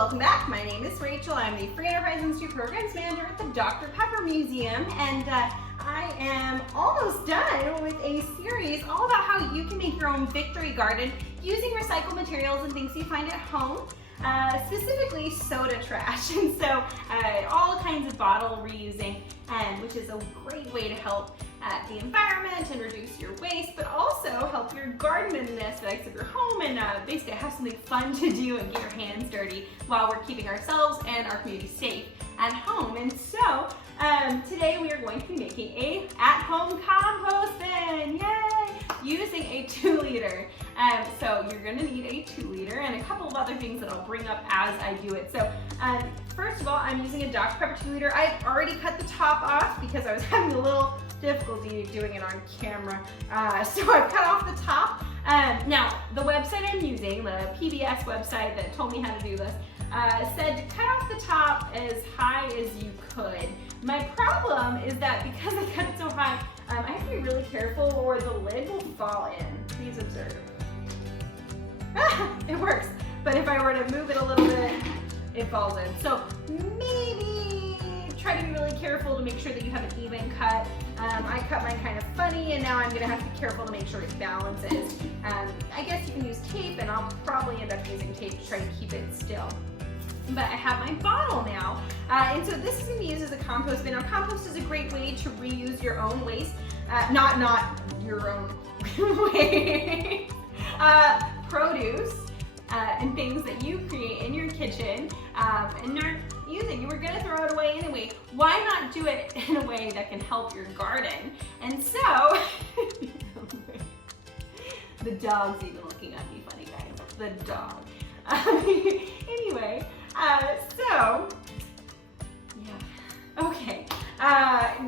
welcome back. My name is Rachel. I'm the Free Enterprise Institute Programs Manager at the Dr. Pepper Museum, and I am almost done with a series all about how you can make your own victory garden using recycled materials and things you find at home, specifically soda trash. And so all kinds of bottle reusing, which is a great way to help the environment and reduce your waste, but also help your garden in the aesthetics of your home and basically have something fun to do and get your hands dirty while we're keeping ourselves and our community safe at home. And so today we are going to be making a at-home compost bin, yay! Using a 2-liter. So you're gonna need a 2-liter and a couple of other things that I'll bring up as I do it. So first of all, I'm using a Dr. Pepper 2-liter. I've already cut the top off because I was having a little difficulty doing it on camera. So I've cut off the top. Now, the website I'm using, the PBS website that told me how to do this, said to cut off the top as high as you could. My problem is that because I cut it so high, I have to be really careful or the lid will fall in. Please observe. It works, but if I were to move it a little bit, it falls in. So maybe try to be really careful to make sure that you have an even cut. I cut mine kind of funny, and now I'm gonna have to be careful to make sure it balances. I guess you can use tape, and I'll probably end up using tape to try to keep it still. But I have my bottle now, and so this is going to be used as a compost bin. Now, compost is a great way to reuse your own waste, not your own waste, produce and things that you create in your kitchen and aren't using. You were going to throw it away anyway. Why not do it in a way that can help your garden? And so, the dog's even looking at me funny, guys. The dog. Anyway. So, yeah, okay.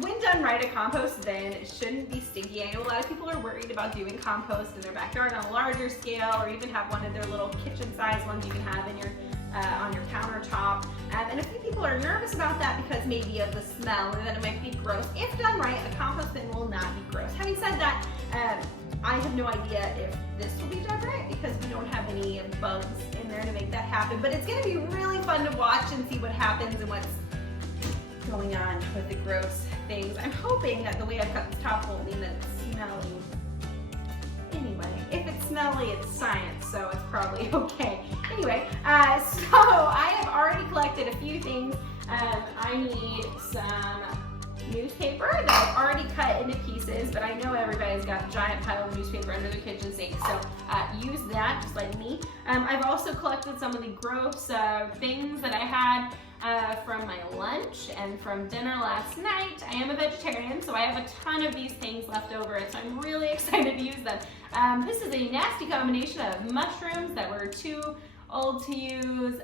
When done right, a compost bin shouldn't be stinky. I know a lot of people are worried about doing compost in their backyard on a larger scale, or even have one of their little kitchen-sized ones you can have in your on your countertop. And a few people are nervous about that because maybe of the smell or that it might be gross. If done right, a compost bin will not be gross. Having said that, I have no idea if this will be done right because we don't have any bugs in there to make that happen. But it's going to be really fun to watch and see what happens and what's going on with the gross things. I'm hoping that the way I've cut the top won't mean that it's smelly. Anyway, if it's smelly, it's science, so it's probably okay. Anyway, so I have already collected a few things. I need some newspaper that I've already cut into pieces, but I know everybody's got a giant pile of newspaper under their kitchen sink, so use that just like me. I've also collected some of the gross things that I had from my lunch and from dinner last night. I am a vegetarian, so I have a ton of these things left over, and so I'm really excited to use them. This is a nasty combination of mushrooms that were too old to use,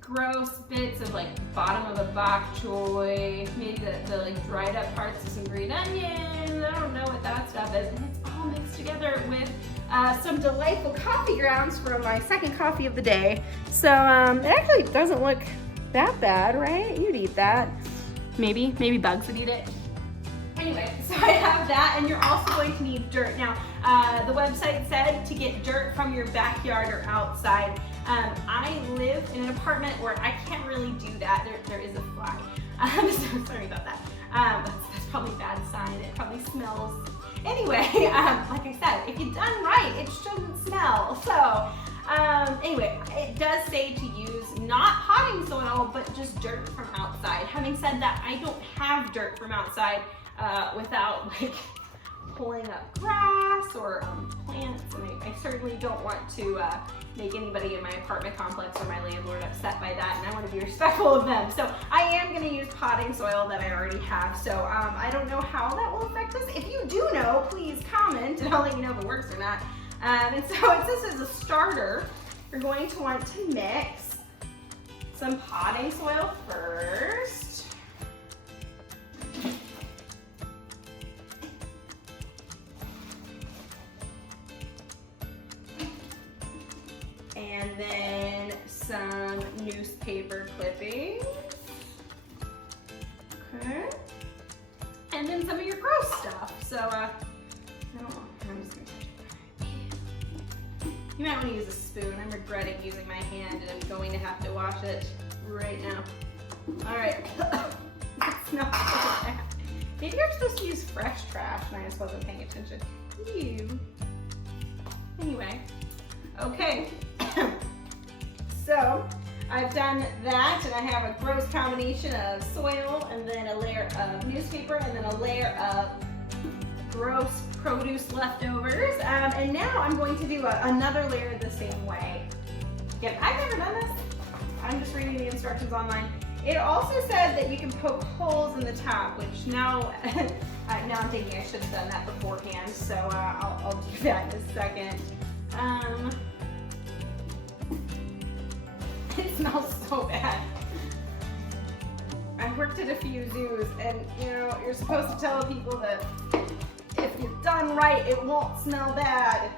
gross bits of like bottom of a bok choy, maybe the like dried up parts of some green onion. I don't know what that stuff is. And it's all mixed together with some delightful coffee grounds from my second coffee of the day. So it actually doesn't look that bad, right? You'd eat that. Maybe bugs would eat it. Anyway, so I have that, and you're also going to need dirt. Now, the website said to get dirt from your backyard or outside. I live in an apartment where I can't really do that. There is a fly. So sorry about that. That's probably a bad sign. It probably smells. Anyway, like I said, if you've done right, it shouldn't smell. So, anyway, it does say to use not potting soil, but just dirt from outside. Having said that, I don't have dirt from outside without like pulling up grass or plants, and I certainly don't want to make anybody in my apartment complex or my landlord upset by that, and I want to be respectful of them. So I am going to use potting soil that I already have. So I don't know how that will affect this. If you do know, please comment and I'll let you know if it works or not. And so since this is a starter, you're going to want to mix some potting soil first. And then some newspaper clippings. Okay. And then some of your gross stuff. So, I don't know, I'm just gonna touch it. You might want to use a spoon. I'm regretting using my hand and I'm going to have to wash it right now. All right. It's not so bad. Maybe you're supposed to use fresh trash and I just wasn't paying attention. Ew. Anyway, okay. So I've done that and I have a gross combination of soil and then a layer of newspaper and then a layer of gross produce leftovers. And now I'm going to do another layer the same way. Again, I've never done this. I'm just reading the instructions online. It also said that you can poke holes in the top, which now, now I'm thinking I should have done that beforehand, so I'll do that in a second. It smells so bad. I worked at a few zoos and you know, you're supposed to tell people that if you're done right, it won't smell bad.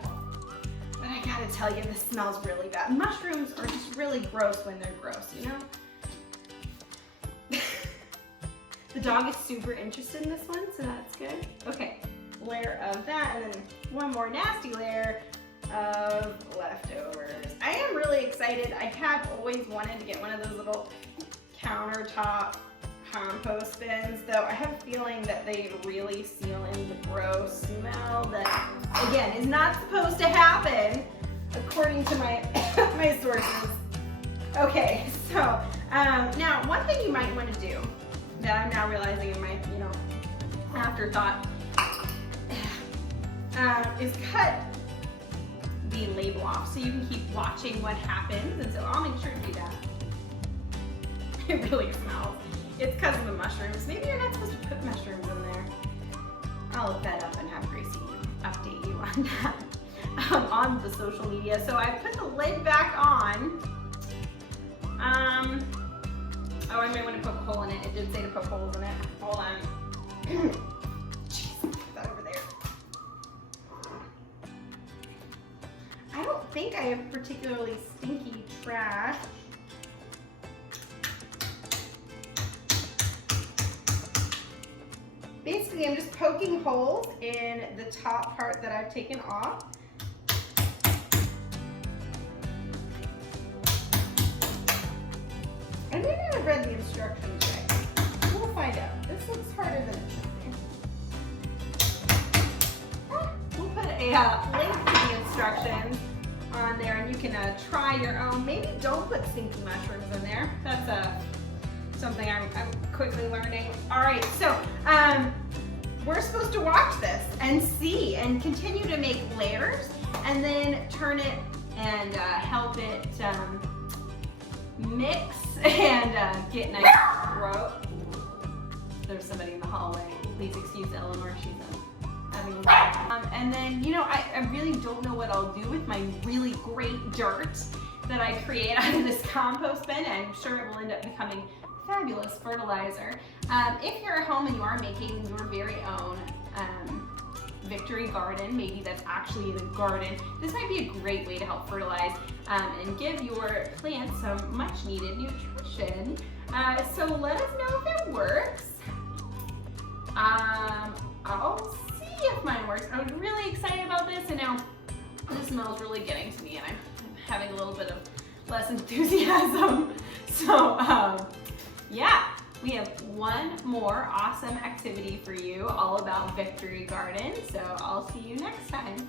But I gotta tell you, this smells really bad. Mushrooms are just really gross when they're gross, you know? The dog is super interested in this one, so that's good. Okay, layer of that, and then one more nasty layer of leftovers. I am really excited. I have always wanted to get one of those little countertop compost bins, though I have a feeling that they really seal in the gross smell that, again, is not supposed to happen according to my my sources. Okay, so now one thing you might want to do that I'm now realizing in my, you know, afterthought is cut the label off so you can keep watching what happens, and so I'll make sure to do that. It really smells. It's because of the mushrooms. Maybe you're not supposed to put mushrooms in there. I'll look that up and have Gracie update you on that on the social media. So I put the lid back on. Oh, I might want to poke a hole in it. It did say to poke holes in it. Hold on. Jeez, put that over there. I don't think I have particularly stinky trash. Basically, I'm just poking holes in the top part that I've taken off. I may not have read the instructions right. We'll find out. This looks harder than it should be. We'll put a link to the instructions on there, and you can try your own. Maybe don't put stinky mushrooms in there. That's something I'm quickly learning. All right, so we're supposed to watch this and see and continue to make layers and then turn it and help it mix and get nice grow. There's somebody in the hallway. Please excuse Eleanor, she's having a and then, you know, I really don't know what I'll do with my really great dirt that I create out of this compost bin. I'm sure it will end up becoming fabulous fertilizer. If you're at home and you are making your very own victory garden, maybe that's actually the garden, this might be a great way to help fertilize and give your plants some much needed nutrition. So let us know if it works. I'll see if mine works. I'm really excited about this, and now this smells really getting to me and I'm having a little bit of less enthusiasm. So yeah, we have one more awesome activity for you all about Victory Garden. So I'll see you next time.